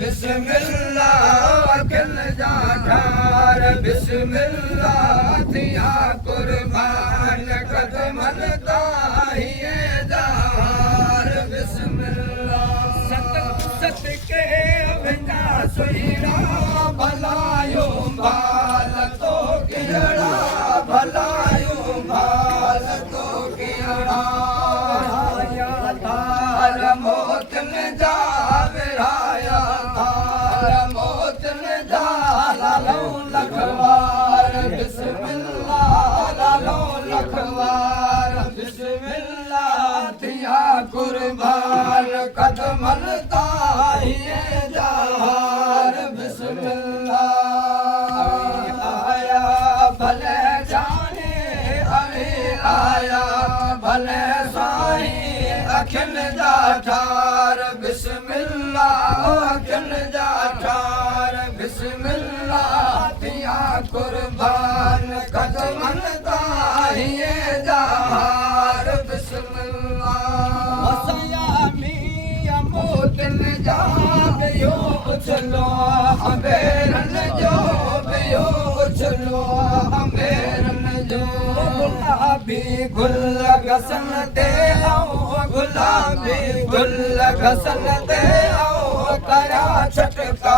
बिस्मिल्लाह अखिल जा ठार बिस्मिल्लाह थिया कुर्बान कदमन ताहिए जहार बिस्मिल्लाह सत के अवना सुहिरा भलायो बाल तो किड़ा भलायो बाल तो किड़ा थार मौत में जा विराया थार मौत में जा लालो लखवार बिस्मिल्लाह लालो लखवार बिस्मिल्लाह थिया कुर्बान कदमन ताहिए जहार बिस्मिल्लाह आया भले जाने अरे आया भले साईं अखिल जा ठार बिस्मिल्लाह अखिल जा ठार बिस्मिल्लाह थिया कुर्बान कदमन ताहिए जहार बिस्मिल्लाह वसया मिया मोतन जा बियो उछलो अमेरन जो बियो उछलो अमेरन जो गुलाबी गुल घसन ते आओ गुलाबी गुल घसन ते आओ करा छटका